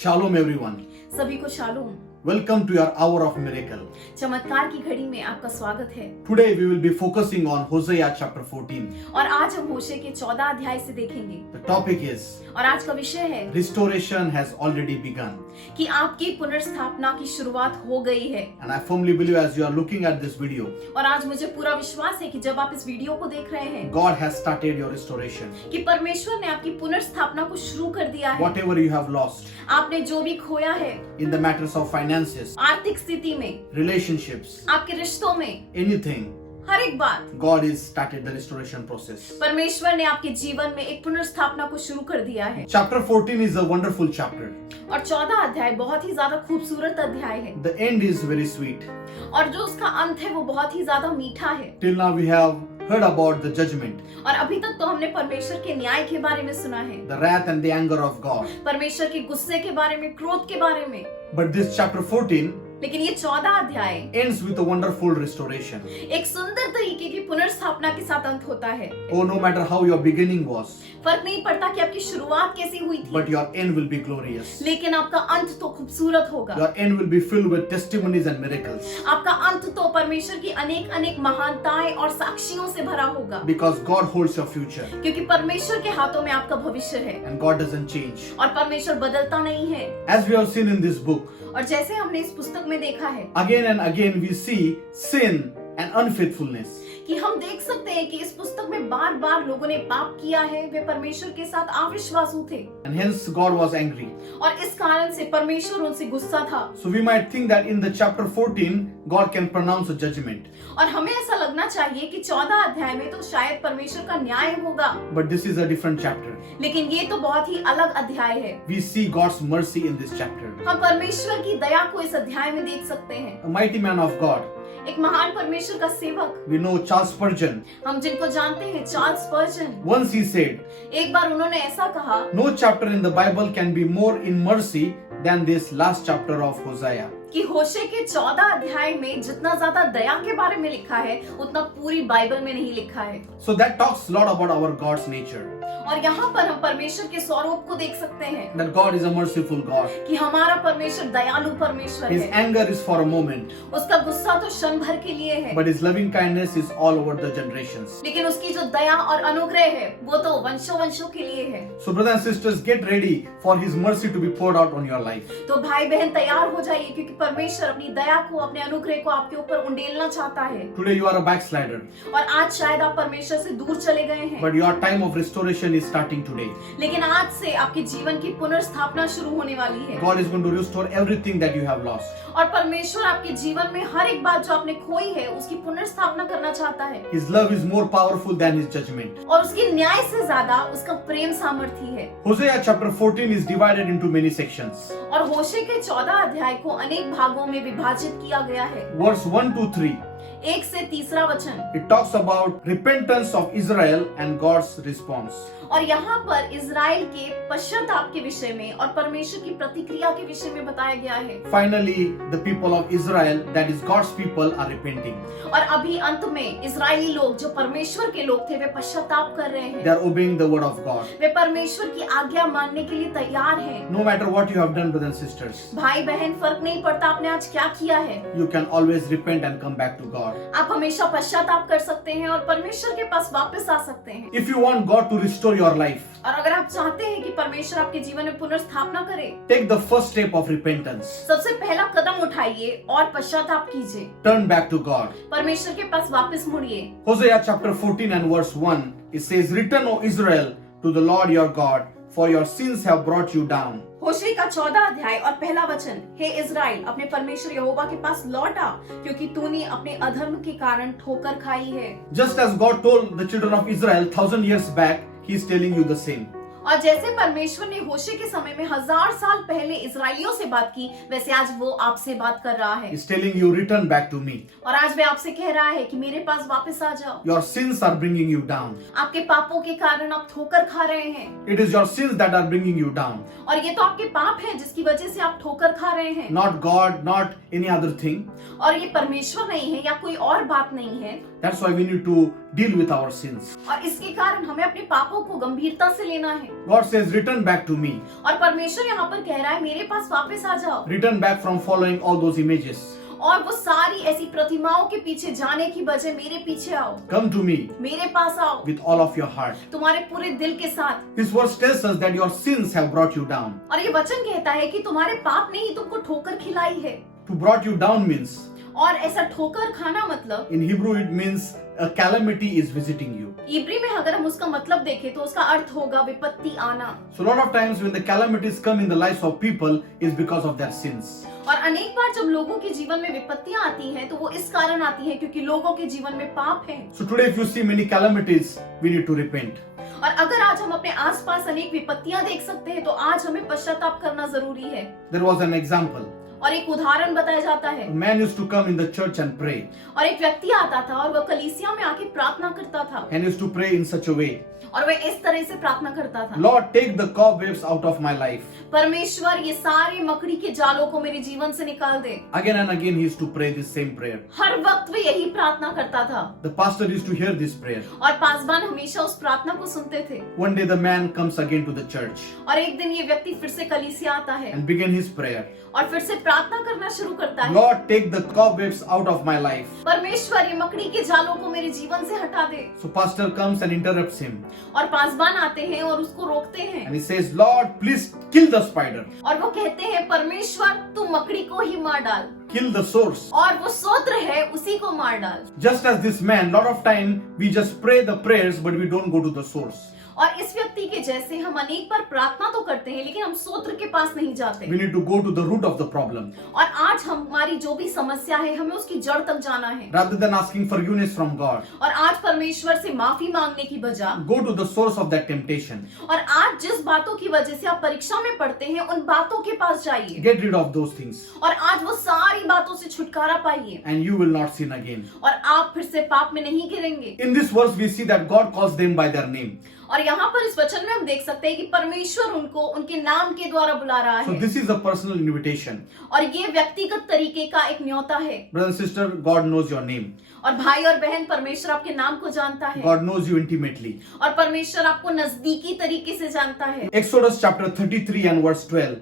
Shalom everyone. सभी को shalom. Welcome to your hour of miracle. चमत्कार की घड़ी में आपका स्वागत है। Today we will be focusing on Hosea chapter 14. और आज हम होशे के 14 अध्याय से देखेंगे। The topic is और आज का विषय है restoration has already begun. कि आपकी पुनर्स्थापना की शुरुआत हो गई है। And I firmly believe as you are looking at this video, और आज मुझे पूरा विश्वास है कि जब आप इस वीडियो को देख रहे हैं God has started your restoration. कि परमेश्वर ने आपकी पुनर्स्थापना को शुरू कर दिया है। Whatever you have lost आपने जो भी खोया है in the matters of finances, आर्थिक स्थिति में, relationships, आपके रिश्तों में, anything, हर एक बात, God has started the restoration process. परमेश्वर ने आपके जीवन में एक पुनर्स्थापना को शुरू कर दिया है। Chapter 14 is a wonderful chapter. और 14 अध्याय बहुत ही ज्यादा खूबसूरत अध्याय है। The end is very sweet. और जो उसका अंत है वो बहुत ही ज्यादा मीठा है। Till now we have heard about the judgment, और अभी तक तो हमने परमेश्वर के न्याय के बारे में सुना है, the wrath and the anger of God. परमेश्वर के गुस्से के बारे में, क्रोध के बारे में। But this chapter 14 लेकिन ये 14 अध्याय ends with a wonderful restoration. एक सुंदर तरीके की पुनर्स्थापना के साथ अंत होता है। Oh, no matter how your beginning was, फर्क नहीं पड़ता कि आपकी शुरुआत कैसी हुई थी, but your end will be glorious. लेकिन आपका अंत तो खूबसूरत होगा। Your end will be filled with testimonies and miracles. आपका अंत तो परमेश्वर की अनेक अनेक महानताएं और साक्षियों से भरा होगा, Because God holds your future क्योंकि परमेश्वर के हाथों में आपका भविष्य है and God doesn't change. और परमेश्वर बदलता नहीं है। As we have seen in this book, और जैसे हमने इस पुस्तक में देखा है again and again we see sin and unfaithfulness. कि हम देख सकते हैं कि इस पुस्तक में बार बार लोगों ने पाप किया है, वे परमेश्वर के साथ अविश्वासु थे And hence God was angry. और इस कारण से परमेश्वर उनसे गुस्सा था। So we might think that in the chapter 14, God can pronounce a judgment. और हमें ऐसा लगना चाहिए कि 14 अध्याय में तो शायद परमेश्वर का न्याय होगा, But this is a different chapter. लेकिन ये तो बहुत ही अलग अध्याय है। We see God's mercy in this chapter. हम परमेश्वर की दया को इस अध्याय में देख सकते हैं। A mighty man of God. एक महान परमेश्वर का सेवक, We know Charles Spurgeon. हम जिनको जानते हैं, चार्ल्स स्पर्जन, Once he said, एक बार उन्होंने ऐसा कहा, no chapter in the Bible can be more in mercy than this last chapter of Hosea. कि होशे के 14 अध्याय में जितना ज्यादा दया के बारे में लिखा है उतना पूरी बाइबल में नहीं लिखा है। So that talks a lot about our God's nature. और यहाँ पर हम परमेश्वर के स्वरूप को देख सकते हैं That God is a merciful God. कि हमारा परमेश्वर दयालु परमेश्वर His है। anger is for a moment, उसका गुस्सा तो क्षण भर के लिए है, but His loving kindness is all over the generations. लेकिन उसकी जो दया और अनुग्रह है वो तो वंशों वंशों के लिए है। So brothers and sisters, get ready for His mercy to be poured out on your life. तो भाई बहन तैयार हो जाइए, क्योंकि परमेश्वर अपनी दया को, अपने अनुग्रह को आपके ऊपर उंडेलना चाहता है। Today you are a backslider, और आज शायद आप परमेश्वर से दूर चले गए हैं, but your time of restoration is starting today. लेकिन आज से आपके जीवन की पुनर्स्थापना शुरू होने वाली है। God is going to restore everything that you have lost. और परमेश्वर आपके जीवन में हर एक बात जो आपने खोई है उसकी पुनर्स्थापना करना चाहता है। His love is more powerful than His judgment. और उसकी न्याय से ज्यादा उसका प्रेम सामर्थ्य है। Hosea chapter 14 is divided into many sections. और होशे के 14 अध्याय को अनेक भागों में विभाजित किया गया है। Verse 1 to 3. 1 से 3 वचन, It talks about repentance of Israel and God's response. और यहाँ पर इजराइल के पश्चाताप के विषय में और परमेश्वर की प्रतिक्रिया के विषय में बताया गया है। Finally, the people of Israel, that is God's people, are repenting. और अभी अंत में इजरायली लोग जो परमेश्वर के लोग थे वे पश्चाताप कर रहे हैं, They are obeying the word of God. वे परमेश्वर की आज्ञा मानने के लिए तैयार हैं। No matter what you have done, brothers and sisters, भाई बहन फर्क नहीं पड़ता आपने आज क्या किया है, you can always repent and come back to God. आप हमेशा पश्चाताप कर सकते हैं और परमेश्वर के पास वापस आ सकते हैं। If you want God to restore your life, और अगर आप चाहते हैं कि परमेश्वर आपके जीवन में पुनर्स्थापना करे, take the first step of repentance. सबसे पहला कदम उठाइए और पश्चाताप कीजिए, Turn back to God. परमेश्वर के पास वापस मुड़िए। Hosea chapter 14 and verse 1, it says, Return, O Israel, to the Lord your God, for your sins have brought you down. होशे का 14 अध्याय और पहला वचन, हे इजराइल, अपने परमेश्वर यहोवा के पास लौट आ, क्योंकि तूने अपने अधर्म के कारण ठोकर खाई है। Just as God told the children of Israel 1000 years back, He is telling you the same. और जैसे परमेश्वर ने होशे के समय में 1000 साल पहले इजराइलियों से बात की, वैसे आज वो आपसे बात कर रहा है। He's telling you, return back to me. और आज वे आपसे कह रहा है कि मेरे पास वापस आ जाओ। Your sins are bringing you down. आपके पापों के कारण आप ठोकर खा रहे हैं। It is your sins that are bringing you down. और ये तो आपके पाप है जिसकी वजह से आप ठोकर खा रहे हैं। Not God, not any other thing. और ये परमेश्वर नहीं है या कोई और बात नहीं है। That's why we need to deal with our sins. और इसके कारण हमें अपने पापों को गंभीरता से लेना है। God says, return back to me. और परमेश्वर यहाँ पर कह रहा है मेरे पास वापस आ जाओ। Return back from following all those images. और वो सारी ऐसी प्रतिमाओं के पीछे जाने की बजाय मेरे पीछे आओ। Come to me मेरे पास आओ with all of your heart. तुम्हारे पूरे दिल के साथ। This verse tells us that your sins have brought you down. और ये वचन कहता है कि तुम्हारे पाप ने ही तुमको ठोकर खिलाई है। To brought you down means, और ऐसा ठोकर खाना मतलब in Hebrew it means a calamity is visiting you. इब्री में अगर हम उसका मतलब देखें तो उसका अर्थ होगा विपत्ति आना। So a lot of times when the calamities come in the lives of people is because of their sins. और अनेक बार जब लोगों के जीवन में विपत्तियां आती हैं तो वो इस कारण आती हैं क्योंकि लोगों के जीवन में पाप है। So today if you see many calamities, we need to repent. और अगर आज हम अपने आसपास अनेक विपत्तियां देख सकते हैं तो आज हमें पश्चाताप करना जरूरी है। There was an example. और एक उदाहरण बताया जाता है। A man used to come in the church and pray. और एक व्यक्ति आता था और वह कलीसिया में आके प्रार्थना करता था। And used to pray in such a way. और वह इस तरह से प्रार्थना करता था। Lord, take the cobwebs out of my life. परमेश्वर ये सारे मकड़ी के जालों को मेरे जीवन से निकाल दे। Again and again he used to pray this same prayer. हर वक्त वह यही प्रार्थना करता था। The pastor used to hear this prayer. और पासवान हमेशा उस प्रार्थना को सुनते थे। One day the man comes again to the church और एक दिन ये व्यक्ति फिर से कलीसिया आता है and begin his prayer. और फिर से प्रार्थना करना शुरू करता है। Lord, take the cobwebs out of my life. परमेश्वर ये मकड़ी के जालों को मेरे जीवन से हटा दे। So pastor comes and interrupts him और पासवान आते हैं और उसको रोकते हैं। and he says, Lord, please kill the spider. और वो कहते हैं परमेश्वर तू मकड़ी को ही मार डाल। Kill the source. और वो सोत्र है उसी को मार डाल। Just as this man, lot of time we just pray the prayers but we don't go to the source. और इस व्यक्ति के जैसे हम अनेक बार प्रार्थना तो करते हैं लेकिन हम सोत्र के पास नहीं जाते। We need to go to the root of the problem. और आज हमारी जो भी समस्या है हमें उसकी जड़ तक जाना है। Rather than asking forgiveness from God, और आज परमेश्वर से माफी मांगने की बजाय go to the source of that temptation. और आज जिस बातों की वजह से आप परीक्षा में पढ़ते हैं उन बातों के पास जाइए। Get rid of those things और आज वो सारी बातों से छुटकारा पाइए। and you will not sin again. और आप फिर से पाप में नहीं गिरेंगे। In this verse we see that God calls them by their name. और यहाँ पर इस वचन में हम देख सकते हैं कि परमेश्वर उनको उनके नाम के द्वारा बुला रहा So है। this is a personal invitation. और ये व्यक्तिगत तरीके का एक न्योता है। Brother and sister, God knows your name. और भाई और बहन परमेश्वर आपके नाम को जानता है। God knows you intimately. और परमेश्वर आपको नजदीकी तरीके से जानता है। Exodus chapter 33 and verse 12.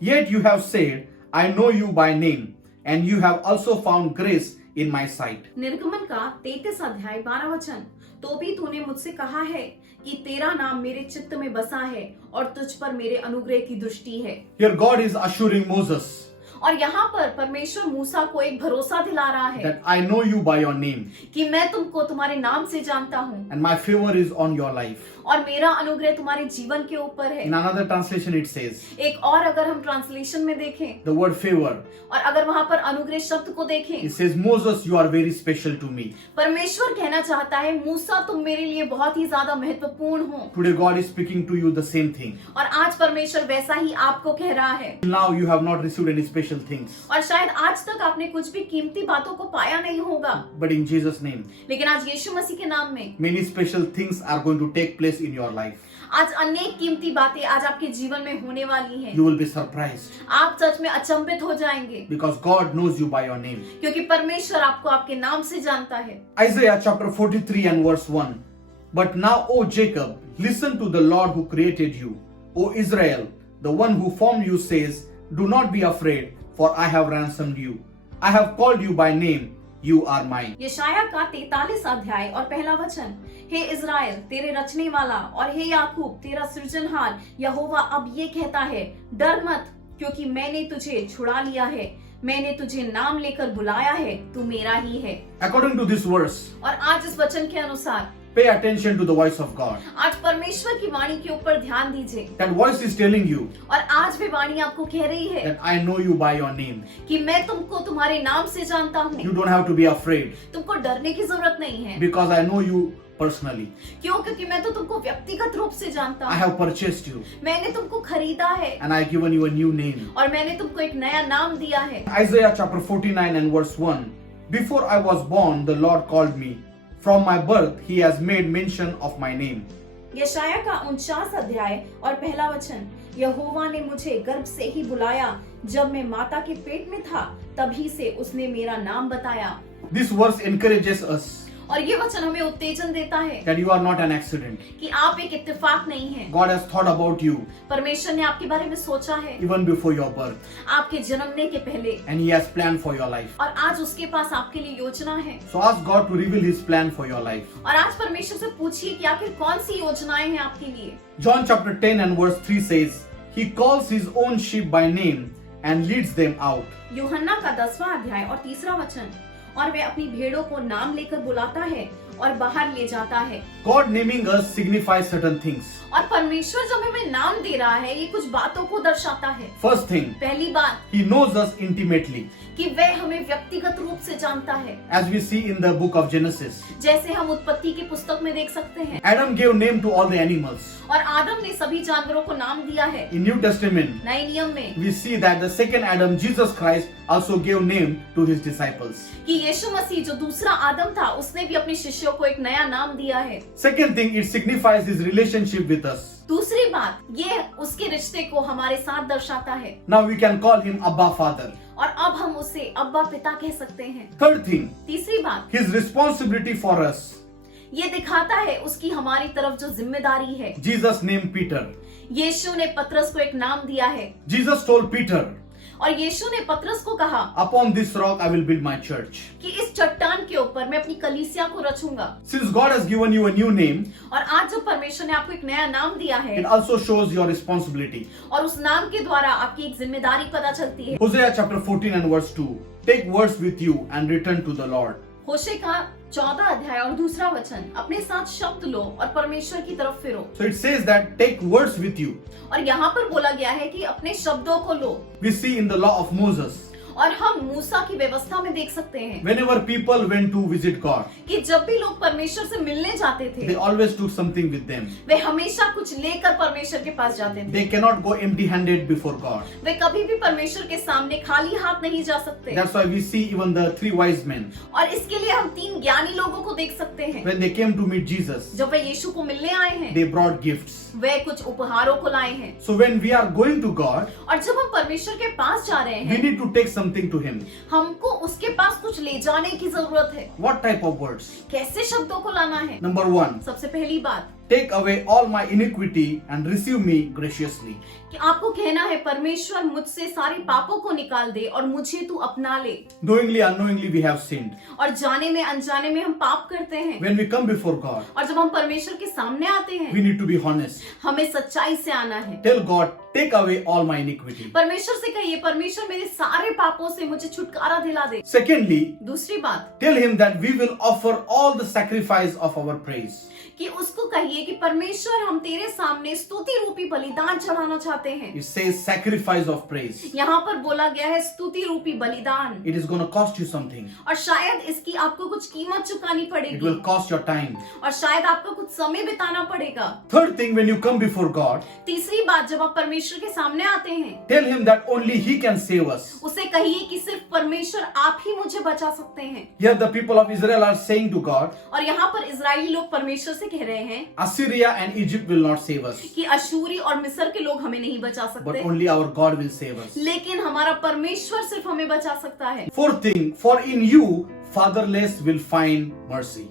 Yet you have said, I know you by name, and you have also found grace in my sight. निर्गमन का 33 अध्याय 12 वचन। तो भी तूने मुझसे कहा है कि तेरा नाम मेरे चित्त में बसा है और तुझ पर मेरे अनुग्रह की दृष्टि है। Here God is assuring Moses और यहाँ पर परमेश्वर मूसा को एक भरोसा दिला रहा है that I know you by your name कि मैं तुमको तुम्हारे नाम से जानता हूँ and my favor is on your life. और मेरा अनुग्रह तुम्हारे जीवन के ऊपर है। In another translation it says, एक और अगर हम ट्रांसलेशन में देखें the word favor, और अगर वहाँ पर अनुग्रह शब्द को देखें, it says, Moses, you are very special to me. परमेश्वर कहना चाहता है मूसा तुम मेरे लिए बहुत ही ज्यादा महत्वपूर्ण हो। Today God is speaking to you the same thing. और आज परमेश्वर वैसा ही आपको कह रहा है। Now you have not received any special things, और शायद आज तक आपने कुछ भी कीमती बातों को पाया नहीं होगा, but in Jesus' name, लेकिन आज यीशु मसीह के नाम में many special things are going to take place in your life. आज अनेक कीमती बातें आज आपके जीवन में होने वाली हैं। You will be surprised आप सच में अचंभित हो जाएंगे because God knows you by your name. क्योंकि परमेश्वर आपको आपके नाम से जानता है। Isaiah chapter 43 and verse 1. But now, O Jacob, listen to the Lord who created you. O Israel, the one who formed you says, do not be afraid, for I have ransomed you. I have called you by name. You are mine. यशाया का 43 अध्याय और पहला वचन। हे Israel तेरे रचने वाला और हे याकूब तेरा सृजनहार यहोवा अब ये कहता है, डर मत क्योंकि मैंने तुझे छुड़ा लिया है, मैंने तुझे नाम लेकर बुलाया है, तू मेरा ही है। According to this verse, और आज इस वचन के अनुसार pay attention to the voice of God. आज परमेश्वर की वाणी के ऊपर ध्यान दीजिए। That voice is telling you और आज भी वाणी आपको कह रही है that I know you by your name. कि मैं तुमको तुम्हारे नाम से जानता हूँ। You don't have to be afraid तुमको डरने की जरूरत नहीं है। because I know you personally. क्यों? क्योंकि मैं तो तुमको व्यक्तिगत रूप से जानता I हूँ। have purchased you मैंने तुमको खरीदा है and I have given you a new name. और मैंने तुमको एक नया नाम दिया है। Isaiah chapter 49 and verse 1. Before I was born, the Lord called me. From my birth, he has made mention of my name. यशाया का 49 अध्याय और पहला वचन। यहोवा ने मुझे गर्भ से ही बुलाया, जब मैं माता के पेट में था तभी से उसने मेरा नाम बताया। This verse encourages us और ये वचन हमें उत्तेजन देता है that you are not an accident. कि आप एक इत्तेफाक नहीं है। God has thought about you परमेश्वर ने आपके बारे में सोचा है even before your birth, आपके जन्मने के पहले, and He has planned for your life. और आज उसके पास आपके लिए योजना है। So ask God to reveal His plan for your life. और आज परमेश्वर से पूछिए कि आखिर कौन सी योजनाएं हैं आपके लिए। John chapter 10 and verse 3 says, He calls His own sheep by name and leads them out. यूहन्ना का 10वां अध्याय और 3रा वचन, और वह अपनी भेड़ों को नाम लेकर बुलाता है और बाहर ले जाता है। God naming us signifies certain things. और परमेश्वर जब हमें नाम दे रहा है, ये कुछ बातों को दर्शाता है। First thing, पहली बात He knows us intimately. कि वह हमें व्यक्तिगत रूप से जानता है, As we see in the book of Genesis, जैसे हम उत्पत्ति की पुस्तक में देख सकते हैं। Adam gave name to all the animals. और आदम ने सभी जानवरों को नाम दिया है। In New Testament, नए नियम में we see that the second Adam, Jesus Christ, also gave name to His disciples. कि यीशु मसीह जो दूसरा आदम था, उसने भी अपने शिष्यों को एक नया नाम दिया है। Second thing, it signifies His relationship with us. दूसरी बात, ये उसके रिश्ते को हमारे साथ दर्शाता है। Now we can call Him Abba Father. और अब हम उसे अब्बा पिता कह सकते हैं। Third thing, तीसरी बात, His responsibility for us. ये दिखाता है उसकी हमारी तरफ जो जिम्मेदारी है। Jesus named Peter. यीशु ने पतरस को एक नाम दिया है, Jesus told Peter, और यीशु ने पतरस को कहा Upon this rock I will build my church. कि इस चट्टान के ऊपर मैं अपनी कलीसिया को रचूंगा। Since God has given you a new name, और आज जब परमेश्वर ने आपको एक नया नाम दिया है, it also shows your responsibility. और उस नाम के द्वारा आपकी एक जिम्मेदारी पता चलती है। Hosea chapter 14 and verse 2. Take words with you and return to the Lord. होशे का 14 अध्याय और 2रा वचन, अपने साथ शब्द लो और परमेश्वर की तरफ फिरो। So it says that take words with you. और यहाँ पर बोला गया है कि अपने शब्दों को लो। We see in the law of Moses, और हम मूसा की व्यवस्था में देख सकते हैं whenever people went to visit God, कि जब भी लोग परमेश्वर से मिलने जाते थे, they always took something with them. वे हमेशा कुछ लेकर परमेश्वर के पास जाते थे। They cannot go empty-handed before God. वे कभी भी परमेश्वर के सामने खाली हाथ नहीं जा सकते। That's why we see even the 3 wise men, और इसके लिए हम 3 ज्ञानी लोगों को देख सकते हैं। when they came to meet Jesus, जब वे यीशु को मिलने आए हैं, they brought gifts. वे कुछ उपहारों को लाए हैं। So when we are going to God, और जब हम परमेश्वर के पास जा रहे we हैं, need to take something to Him. हमको उसके पास कुछ ले जाने की जरूरत है। What type of words? कैसे शब्दों को लाना है? Number 1, सबसे पहली बात, take away all my iniquity and receive me graciously. कि आपको कहना है परमेश्वर मुझसे सारे पापों को निकाल दे और मुझे तू अपना ले। Knowingly, unknowingly we have sinned. और जाने में अनजाने में हम पाप करते हैं। When we come before God, और जब हम परमेश्वर के सामने आते we हैं, need to be honest. हमें सच्चाई से आना है। Tell God, take away all my iniquity. परमेश्वर से कहिए, परमेश्वर मेरे सारे पापों से मुझे छुटकारा दिला दे। Secondly, दूसरी बात, tell Him that we will offer all the sacrifice of our praise. कि उसको कहिए कि परमेश्वर हम तेरे सामने स्तुति रूपी बलिदान चढ़ाना चाहते हैं। It says sacrifice of praise. यहाँ पर बोला गया है स्तुति रूपी बलिदान, It is going to cost you something. और शायद इसकी आपको कुछ कीमत चुकानी It पड़ेगी, will cost your time. और शायद आपको कुछ समय बिताना पड़ेगा। Third thing, when you come before God, तीसरी बात, जब आप परमेश्वर के सामने आते हैं, tell Him that only He can save us. उसे कहिए कि सिर्फ परमेश्वर आप ही मुझे बचा सकते हैं। Here the people of Israel are saying to God, और यहाँ पर इजरायली लोग परमेश्वर से कह रहे हैं Assyria and Egypt will not save us, कि अशूरी और मिस्र के लोग हमें नहीं बचा but सकते, only our God will save us. लेकिन हमारा परमेश्वर सिर्फ हमें बचा सकता है। Fourth thing, for in you fatherless will find mercy.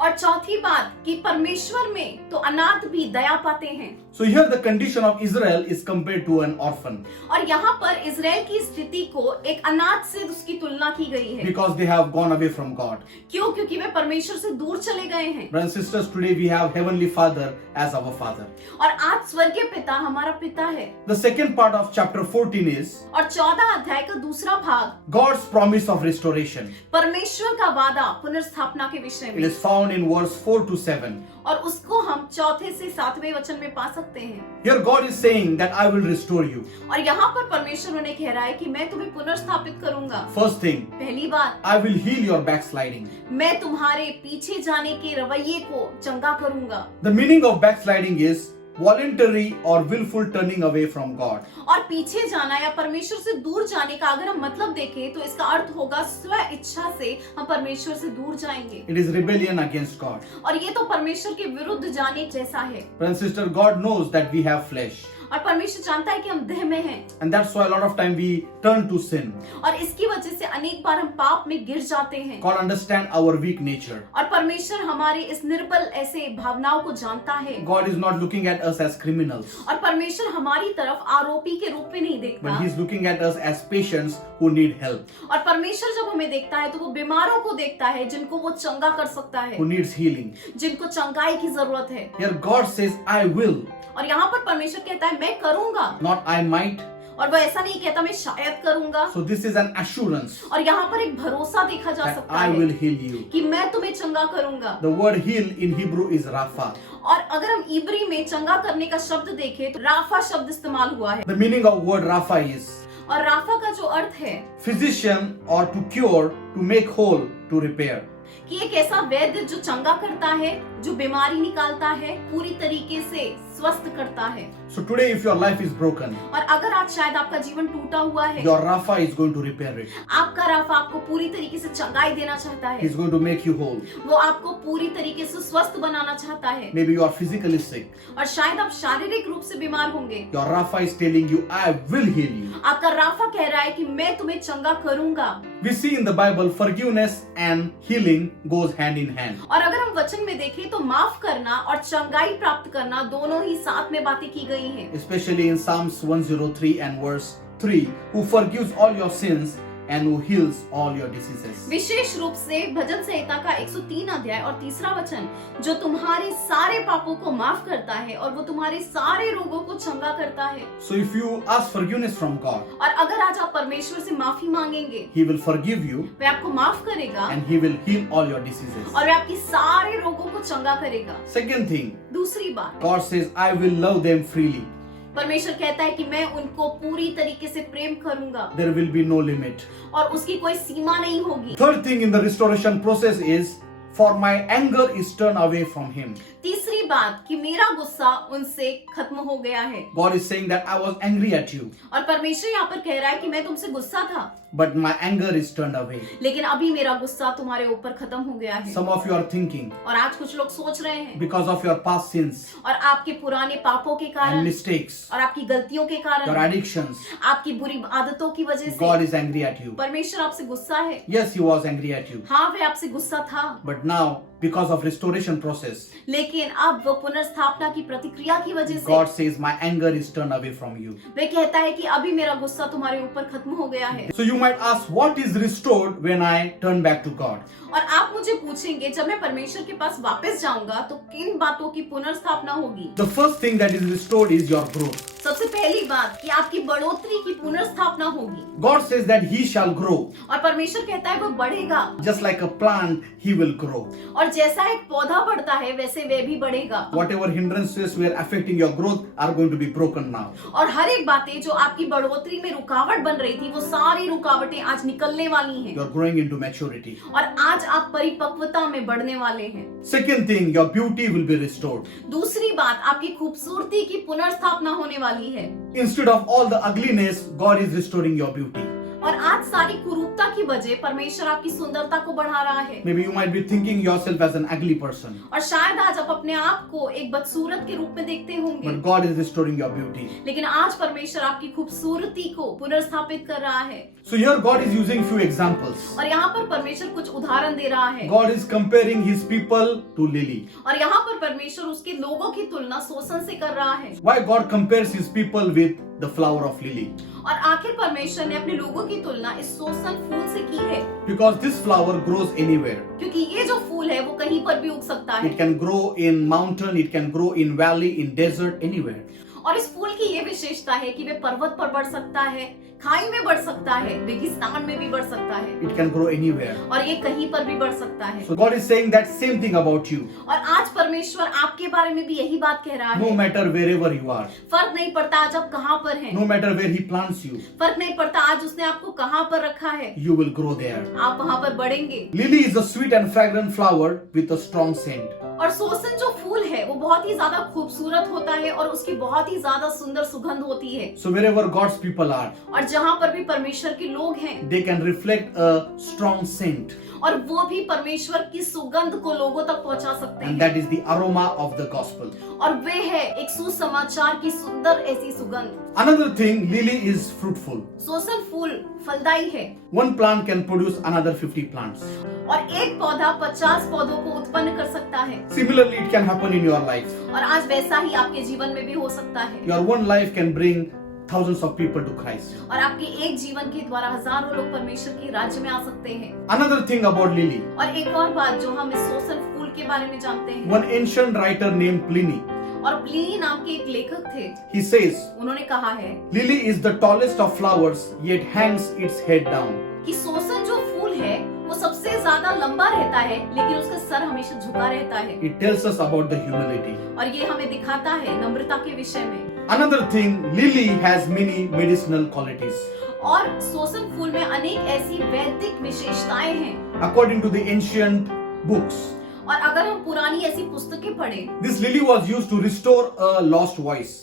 और चौथी बात कि परमेश्वर में तो अनाथ भी दया पाते हैं। So here the condition of Israel is compared to an orphan और यहाँ पर इजराइल की स्थिति को एक अनाथ से उसकी तुलना की गई है। because they have gone away from God. क्यों? क्योंकि वे परमेश्वर से दूर चले गए हैं। Brothers and sisters, today we have Heavenly Father as our Father. और आज स्वर्गीय पिता हमारा पिता है। The second part of chapter 14 is और 14 अध्याय का दूसरा भाग God's promise of restoration. परमेश्वर का वादा पुनर्स्थापना के विषय It में, is found in verse 4 to 7. और उसको हम 4 से 7वें वचन में पा सकते हैं। Here God is saying that I will restore you. और यहाँ पर परमेश्वर उन्हें कह रहा है कि मैं तुम्हें पुनर्स्थापित करूंगा। First thing, पहली बात, I will heal your backsliding. मैं तुम्हारे पीछे जाने के रवैये को चंगा करूंगा। The meaning of backsliding is voluntary or willful turning away from God. और पीछे जाना या परमेश्वर से दूर जाने का अगर हम मतलब देखें तो इसका अर्थ होगा स्व इच्छा से हम परमेश्वर से दूर जाएंगे। It is rebellion against God. और ये तो परमेश्वर के विरुद्ध जाने जैसा है। Brother and sister, God knows that we have flesh. और परमेश्वर जानता है कि हम देह में हैं And that's why a lot of time we turn to sin. और इसकी वजह से अनेक बार हम पाप में गिर जाते हैं God understand our weak nature. और परमेश्वर हमारे इस निर्बल ऐसे भावनाओं को जानता है God is not looking at us as criminals, और परमेश्वर हमारी तरफ आरोपी के रूप में नहीं but देखता He's looking at us as patients who need help, और परमेश्वर जब हमें देखता है तो वो बीमारों को देखता है जिनको वो चंगा कर सकता है, who needs healing. जिनको चंगाई की जरूरत है। Here God says, I will, और यहाँ पर परमेश्वर कहता है मैं करूंगा, not I might. और वो ऐसा नहीं कहता मैं शायद करूंगा। So this is an assurance और यहाँ पर एक भरोसा देखा जा that सकता I है will heal you. कि मैं तुम्हें चंगा करूंगा। The word heal in Hebrew is Rapha. और अगर हम इब्री में चंगा करने का शब्द देखें तो राफा शब्द इस्तेमाल हुआ है The meaning of word Rapha is और राफा का जो अर्थ है physician or to cure, to make whole, to repair. कि एक ऐसा वैद्य जो चंगा करता है, जो बीमारी निकालता है, पूरी तरीके से स्वस्थ करता है। So today if your life is broken, और अगर आज शायद आपका जीवन टूटा हुआ है, your Rapha is going to repair it. आपका राफा आपको पूरी तरीके से चंगाई देना चाहता है, He's going to make you whole. वो आपको पूरी तरीके से स्वस्थ बनाना चाहता है। Maybe you are physically sick. और शायद आप शारीरिक रूप से बीमार होंगे, Your Rapha is telling you, I will heal you. आपका राफा कह रहा है कि मैं तुम्हें चंगा करूंगा। We see in the Bible forgiveness and healing goes hand in hand. और अगर हम वचन में देखें तो माफ करना और चंगाई प्राप्त करना दोनों ही साथ में बातें की गई हैं। Especially in Psalms 103 and verse 3, who forgives all your sins and who heals all your diseases. विशेष रूप से भजन संहिता का 103 अध्याय और 3रा वचन, जो तुम्हारे सारे पापों को माफ करता है और वो तुम्हारे सारे रोगों को चंगा करता है। So if you ask forgiveness from God, और अगर आज आप परमेश्वर से माफी मांगेंगे, He will forgive you वह आपको माफ करेगा and He will heal all your diseases. और वह आपकी सारे रोगों को चंगा करेगा। Second thing, दूसरी बात, God says, I will love them freely. परमेश्वर कहता है कि मैं उनको पूरी तरीके से प्रेम करूंगा There will be no limit. और उसकी कोई सीमा नहीं होगी। Third thing in the restoration process is, for my anger is turned away from Him. तीसरी बात कि मेरा गुस्सा उनसे खत्म हो गया है। God is saying that I was angry at you, और परमेश्वर यहाँ पर कह रहा है कि मैं तुमसे गुस्सा था, but my anger is turned away. लेकिन अभी मेरा गुस्सा तुम्हारे ऊपर खत्म हो गया है। Some of you are thinking, और आज कुछ लोग सोच रहे हैं because of your past sins और आपके पुराने पापों के and कारण mistakes, और आपकी गलतियों के your कारण, addictions, आपकी बुरी आदतों की वजह से God is angry at you. परमेश्वर आपसे गुस्सा है। Yes, He was angry at you, हाँ, वह आपसे गुस्सा था, but now because of restoration process, लेकिन अब वो पुनर्स्थापना की प्रतिक्रिया की वजह से God says my anger is turned away from you. वह कहता है कि अभी मेरा गुस्सा तुम्हारे ऊपर खत्म हो गया है। So you might ask, what is restored when I turn back to God? और आप मुझे पूछेंगे जब मैं परमेश्वर के पास वापस जाऊंगा तो किन बातों की पुनर्स्थापना होगी। The first thing that is restored is your growth. सबसे पहली बात कि आपकी बढ़ोतरी की पुनर्स्थापना होगी। God says that He shall grow. और परमेश्वर कहता है वो बढ़ेगा, Just like a plant, He will grow. और जैसा एक पौधा बढ़ता है वैसे वह भी बढ़ेगा। Whatever hindrances were affecting your growth are going to be broken now. और हर एक बातें जो आपकी बढ़ोतरी में रुकावट बन रही थी वो सारी रुकावटें आज निकलने वाली हैं। You are growing into maturity. और आज आप परिपक्वता में बढ़ने वाले हैं। Second thing, your beauty will be restored. दूसरी बात, आपकी खूबसूरती की पुनर्स्थापना होने वाली है। Instead of all the ugliness, God is restoring your beauty. और आज सारी कुरूपता की वजह परमेश्वर आपकी सुंदरता को बढ़ा रहा है। Maybe you might be thinking yourself as an ugly person, और शायद आज आप अपने आप को एक बदसूरत के रूप में देखते होंगे, but God is restoring your beauty. लेकिन आज परमेश्वर आपकी खूबसूरती को पुनर्स्थापित कर रहा है। So here God is using few examples. और यहाँ पर परमेश्वर कुछ उदाहरण दे रहा है। God is comparing His people to lily. और यहाँ पर परमेश्वर उसके लोगों की तुलना सोसन से कर रहा है। Why God compares His people with the flower of lily? और आखिर परमेश्वर ने अपने लोगों की तुलना इस सोसन फूल से की है, Because this flower grows anywhere. क्योंकि ये जो फूल है वो कहीं पर भी उग सकता है। It can grow in mountain, it can grow in valley, in desert, anywhere. और इस फूल की ये विशेषता है कि वे पर्वत पर बढ़ सकता है, खाई में बढ़ सकता है, रेगिस्तान में भी बढ़ सकता है, It can grow anywhere. और ये कहीं पर भी बढ़ सकता है। So God is saying that same thing about you. और आज परमेश्वर आपके बारे में भी यही बात कह रहा No है। matter wherever you are, फर्क नहीं पड़ता आज आप कहाँ पर हैं, no matter where He plants you, फर्क नहीं पड़ता आज उसने आपको कहाँ पर रखा है, you will grow there. आप वहाँ पर बढ़ेंगे। Lily is a sweet and fragrant flower with a strong scent. और सोसन जो फूल है वो बहुत ही ज्यादा खूबसूरत होता है और उसकी बहुत ही ज्यादा सुंदर सुगंध होती है। So wherever God's people are, और जहाँ पर भी परमेश्वर के लोग हैं, they can reflect a strong scent, और वो भी परमेश्वर की सुगंध को लोगों तक पहुंचा सकते and हैं। that is the aroma of the gospel. और वे है एक सुसमाचार की सुंदर ऐसी सुगंध। Another thing, lily is fruitful. सोसन फूल फलदायी है One plant can produce another 50 plants. और एक पौधा 50 पौधों को उत्पन्न कर सकता है। Similarly, it can happen in your life. और आज वैसा ही आपके जीवन में भी हो सकता है। Your one life can bring thousands of people to Christ. और आपके एक जीवन के द्वारा हजारों लोग परमेश्वर के राज्य में आ सकते हैं। Another thing about lily. और एक और बात जो हम इस सोसन फूल के बारे में जानते हैं, One ancient writer named Pliny, और प्लिनी नाम के एक लेखक थे, he says, उन्होंने कहा है lily is the tallest of flowers, yet hangs its head down. कि सोसन जो फूल है वो सबसे ज्यादा लंबा रहता है लेकिन उसका सर हमेशा झुका रहता है। It tells us about the humility. और ये हमें दिखाता है नम्रता के विषय में। Another thing, lily has many medicinal qualities. और सोसन फूल में अनेक ऐसी वैदिक विशेषताएं हैं। According to the ancient books, और अगर हम पुरानी ऐसी पुस्तकें पढ़ें, this lily was used to restore a lost voice.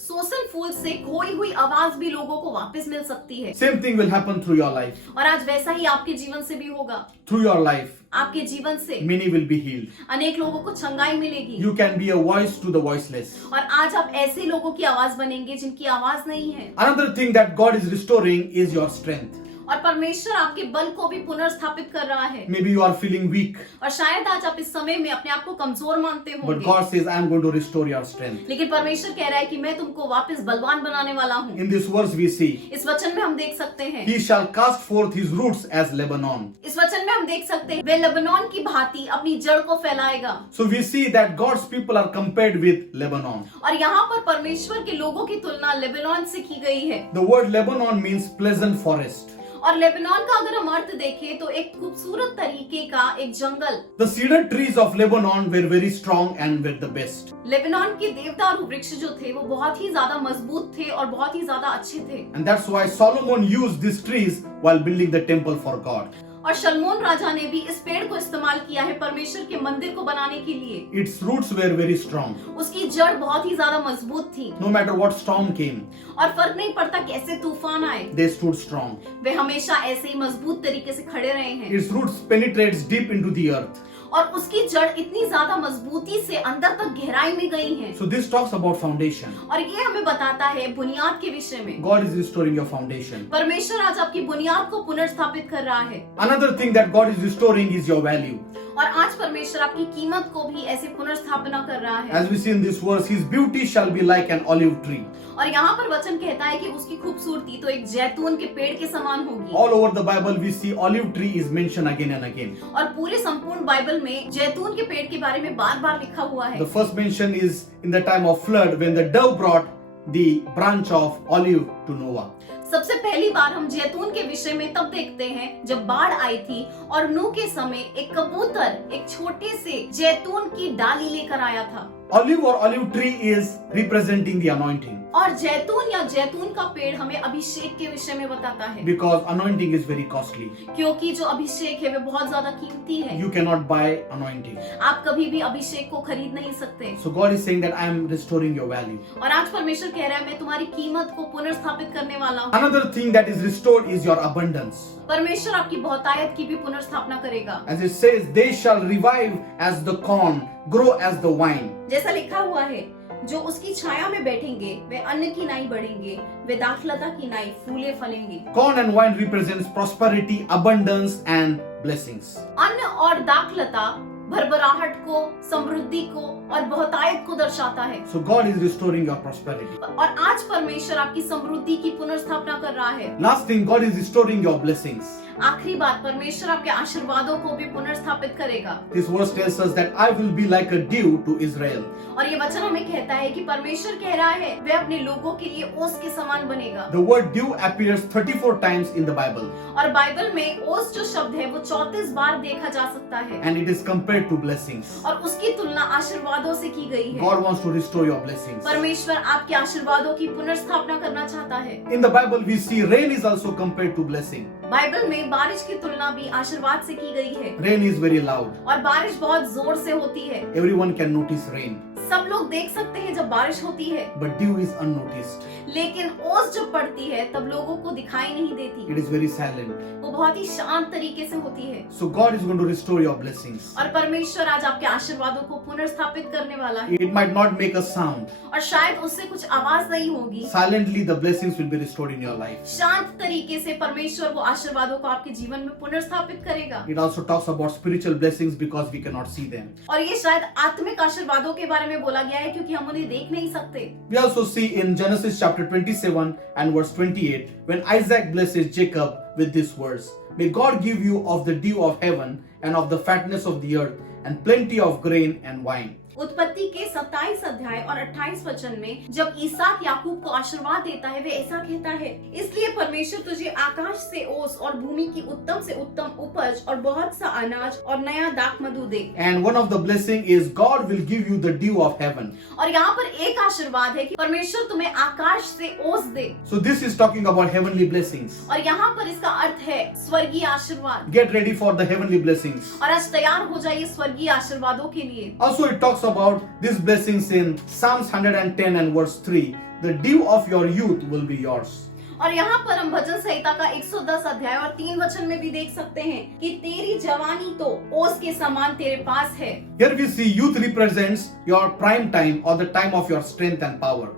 सोसन फूल से खोई हुई आवाज भी लोगों को वापस मिल सकती है। Same thing will happen through your life. और आज वैसा ही आपके जीवन से भी होगा। Through your life, आपके जीवन से many will be healed. अनेक लोगों को चंगाई मिलेगी। You can be a voice to the voiceless. और आज आप ऐसे लोगों की आवाज बनेंगे जिनकी आवाज नहीं है। Another thing that God is restoring is your strength. और परमेश्वर आपके बल को भी पुनर्स्थापित कर रहा है। Maybe you are feeling weak, और शायद आज आप इस समय में अपने आप को कमजोर मानते but होंगे, God says, I am going to restore your strength. लेकिन परमेश्वर कह रहा है कि मैं तुमको वापस बलवान बनाने वाला हूँ। In this verse we see, इस वचन में हम देख सकते हैं, He shall cast forth his roots as Lebanon. इस वचन में हम देख सकते हैं, वे लेबनान की भांति अपनी जड़ को फैलाएगा। So we see that God's people are compared with Lebanon. और यहाँ पर परमेश्वर के लोगों की तुलना लेबनान से की गई है। The word Lebanon means pleasant forest. और लेबनान का अगर हम अर्थ देखें तो एक खूबसूरत तरीके का एक जंगल। The cedar trees of Lebanon were very strong and were the best. Lebanon के देवदारू वृक्ष जो थे वो बहुत ही ज्यादा मजबूत थे और बहुत ही ज्यादा अच्छे थे। And that's why Solomon used these trees while building the temple for God. और शलमोन राजा ने भी इस पेड़ को इस्तेमाल किया है परमेश्वर के मंदिर को बनाने के लिए। Its roots were very strong. उसकी जड़ बहुत ही ज्यादा मजबूत थी। No matter what storm came, और फर्क नहीं पड़ता कैसे तूफान आए, they stood strong. वे हमेशा ऐसे ही मजबूत तरीके से खड़े रहे हैं। Its roots penetrates deep into the earth. और उसकी जड़ इतनी ज्यादा मजबूती से अंदर तक गहराई में गई है। So this talks about foundation. और ये हमें बताता है बुनियाद के विषय में। God is restoring your foundation. परमेश्वर आज आपकी बुनियाद को पुनर्स्थापित कर रहा है। Another thing that God is restoring is your value. और आज परमेश्वर आपकी कीमत को भी ऐसे पुनर्स्थापना कर रहा है। As we see in this verse, his beauty shall be like an olive tree. और यहाँ पर वचन कहता है कि उसकी खूबसूरती तो एक जैतून के पेड़ के समान होगी। All over the Bible, we see olive tree is mentioned again and again. और पूरे संपूर्ण बाइबल में जैतून के पेड़ के बारे में बार बार लिखा हुआ है। The first mention is in the time of flood when the dove brought the branch of olive to Noah. सबसे पहली बार हम जैतून के विषय में तब देखते हैं जब बाढ़ आई थी और नूह के समय एक कबूतर एक छोटे से जैतून की डाली लेकर आया था। Olive or olive tree is representing the anointing. और जैतून या जैतून का पेड़ हमें अभिषेक के विषय में बताता है। Because anointing is very costly. क्योंकि जो अभिषेक है वो बहुत ज्यादा कीमती है। You cannot buy anointing. आप कभी भी अभिषेक को खरीद नहीं सकते। So God is saying that I am restoring your value. और आज परमेश्वर कह रहा है मैं तुम्हारी कीमत को पुनर्स्थापित करने वाला हूँ। Another thing that is restored is your abundance. परमेश्वर आपकी बहुतायत की भी पुनर्स्थापना करेगा। As it says, they shall revive as the corn, grow as the wine. जैसा लिखा हुआ है, जो उसकी छाया में बैठेंगे वे अन्न की नाई बढ़ेंगे, वे दाखलता की नाई फूले फलेंगे। Corn and wine represents prosperity, abundance and blessings. अन्न और दाखलता भरभराहट को, समृद्धि को और बहुतायत को दर्शाता है। So God is restoring your prosperity. और आज परमेश्वर आपकी समृद्धि की पुनर्स्थापना कर रहा है। Last thing, God is restoring your blessings. आखिरी बात, परमेश्वर आपके आशीर्वादों को भी पुनर्स्थापित करेगा। This verse tells us that I will be like a dew to Israel. और ये वचन हमें कहता है कि परमेश्वर कह रहा है वे अपने लोगों के लिए ओस के समान बनेगा। The word dew appears 34 times in the Bible. और बाइबल में ओस जो शब्द है वो 34 बार देखा जा सकता है। And it is compared to blessings. और उसकी तुलना आशीर्वादों से की गई है। God wants to restore your blessings. परमेश्वर आपके आशीर्वादों की पुनर्स्थापना करना चाहता है। In the Bible we see rain is also compared to blessing. Bible में बारिश की तुलना भी आशीर्वाद से की गई है। Rain is very loud. और बारिश बहुत जोर से होती है। Everyone can notice rain. सब लोग देख सकते हैं जब बारिश होती है, but dew is unnoticed. लेकिन ओस जब पड़ती है तब लोगों को दिखाई नहीं देती। It is very silent. वो बहुत ही शांत तरीके से होती है। So God is going to restore your blessings. और परमेश्वर आज आपके आशीर्वादों को पुनर्स्थापित करने वाला है, It might not make a sound. और शायद उससे कुछ आवाज नहीं होगी। Silently the blessings will be restored in your life. शांत तरीके से परमेश्वर वो आशीर्वादों को आपके जीवन में पुनर्स्थापित करेगा। It also talks about spiritual blessings because we cannot see them. और ये शायद आत्मिक आशीर्वादों के बारे में बोला गया है क्योंकि हम उन्हें देख नहीं सकते। We also see in Genesis chapter 27 and verse 28 when Isaac blesses Jacob with these words, "May God give you of the dew of heaven and of the fatness of the earth and plenty of grain and wine." उत्पत्ति के 27 अध्याय और 28 वचन में जब इसहाक याकूब को आशीर्वाद देता है वे ऐसा कहता है, इसलिए परमेश्वर तुझे आकाश से ओस और भूमि की उत्तम से उत्तम उपज और बहुत सा अनाज और नया दाख मधु दे। And one of the blessing is God will give you the dew of heaven. और यहाँ पर एक आशीर्वाद है कि परमेश्वर तुम्हें आकाश से ओस दे। So this is talking about heavenly blessings. और यहाँ पर इसका अर्थ है स्वर्गीय आशीर्वाद। Get ready for the heavenly blessings. और आज तैयार हो जाइए स्वर्गीय आशीर्वादों के लिए। Also it talks about these blessings in Psalms 110 and verse 3. The dew of your youth will be yours. और यहाँ पर हम भजन संहिता का 110 अध्याय और 3 वचन में भी देख सकते हैं कि तेरी जवानी तो ओस के समान तेरे पास है। Here we see youth represents your prime time or the time of your strength and power.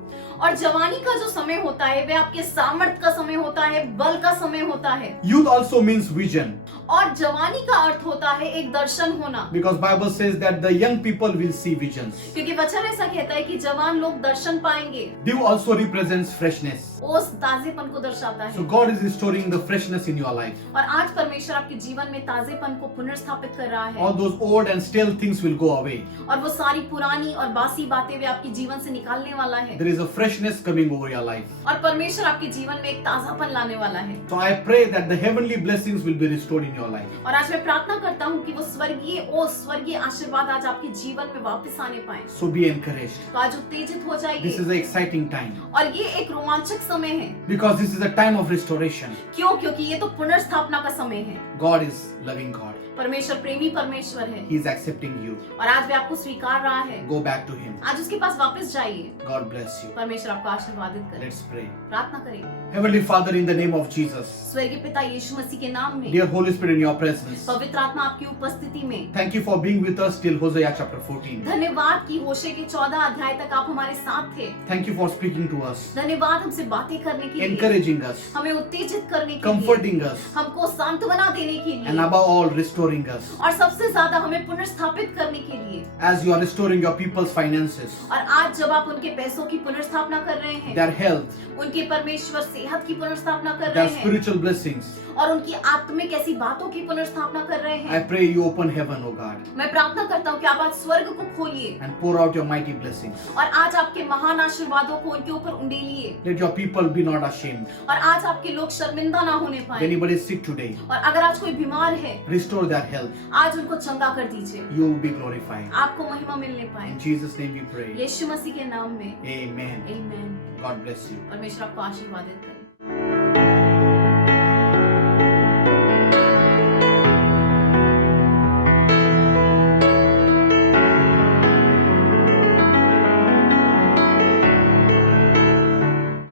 और जवानी का जो समय होता है वह आपके सामर्थ्य का समय होता है, बल का समय होता है। Youth also means vision. और जवानी का अर्थ होता है एक दर्शन होना, Because Bible says that the young people will see visions. क्योंकि वचन ऐसा कहता है कि जवान लोग दर्शन पाएंगे। Dew also represents freshness. ओस ताजेपन को दर्शाता So है। God is restoring the freshness in your life. और आज परमेश्वर आपके जीवन में ताजेपन को पुनर्स्थापित कर रहा है। All those old and stale things will go away. और वो सारी पुरानी और बासी बातें वे आपके जीवन से निकालने वाला है। There is a freshness coming over your life. और परमेश्वर आपके जीवन में एक ताजापन लाने वाला है। So I pray that the heavenly blessings will be restored in your life. और आज मैं प्रार्थना करता हूँ कि वो स्वर्गीय आशीर्वाद आज आपके जीवन में वापस आने पाए। So be encouraged. तो आज उत्तेजित हो जाइए। This is an exciting time. और ये एक रोमांचक समय है। Because this is a time of restoration. क्यों? क्योंकि ये तो पुनर्स्थापना का समय है। God is loving God. परमेश्वर प्रेमी परमेश्वर है। He is accepting you. और आज वे आपको स्वीकार रहा है। Go back to Him. आज उसके पास वापस जाइए। God bless you. परमेश्वर आपको आशीर्वादित करे। Let's pray. प्रार्थना करेंगे। Heavenly Father, in the name of Jesus, स्वर्गीय पिता यीशु मसीह के नाम में, dear Holy Spirit, in your presence, पवित्र आत्मा आपकी उपस्थिति में, thank you for being with us till Hosea chapter 14. धन्यवाद कि होशे के 14 अध्याय तक आप हमारे साथ थे। Thank you for speaking to us, धन्यवाद हमसे बातें करने के लिए, encouraging us, हमें उत्तेजित करने के लिए, comforting us, हमको सांत्वना देने के and लिए, above all, restoring us. और सबसे ज्यादा हमें पुनर्स्थापित करने के लिए। As you are restoring your people's finances, और आज जब आप उनके पैसों की पुनर्स्थापना कर रहे हैं, their health, उनके परमेश्वर सेहत की पुनर्स्थापना कर their रहे हैं, spiritual blessings, और उनकी आत्मिक ऐसी बातों की पुनर्स्थापना कर रहे I हैं, pray you open heaven, O God, मैं प्रार्थना करता हूँ कि आप आज स्वर्ग को खोलिए and pour out your mighty blessings. और आज आपके महान आशीर्वादों को उनके ऊपर उंडेलिए। Let your people be not ashamed. और आज आपके लोग शर्मिंदा ना होने If पाए। anybody is sick today, और अगर आज कोई बीमार है, restore their health. आज उनको चंगा कर दीजिए, You will be glorified. आपको महिमा मिलने पाए। In Jesus' name we pray. यीशु मसीह के नाम में Amen. आमीन। God bless you. परमेश्वर आपको आशीर्वादित करे।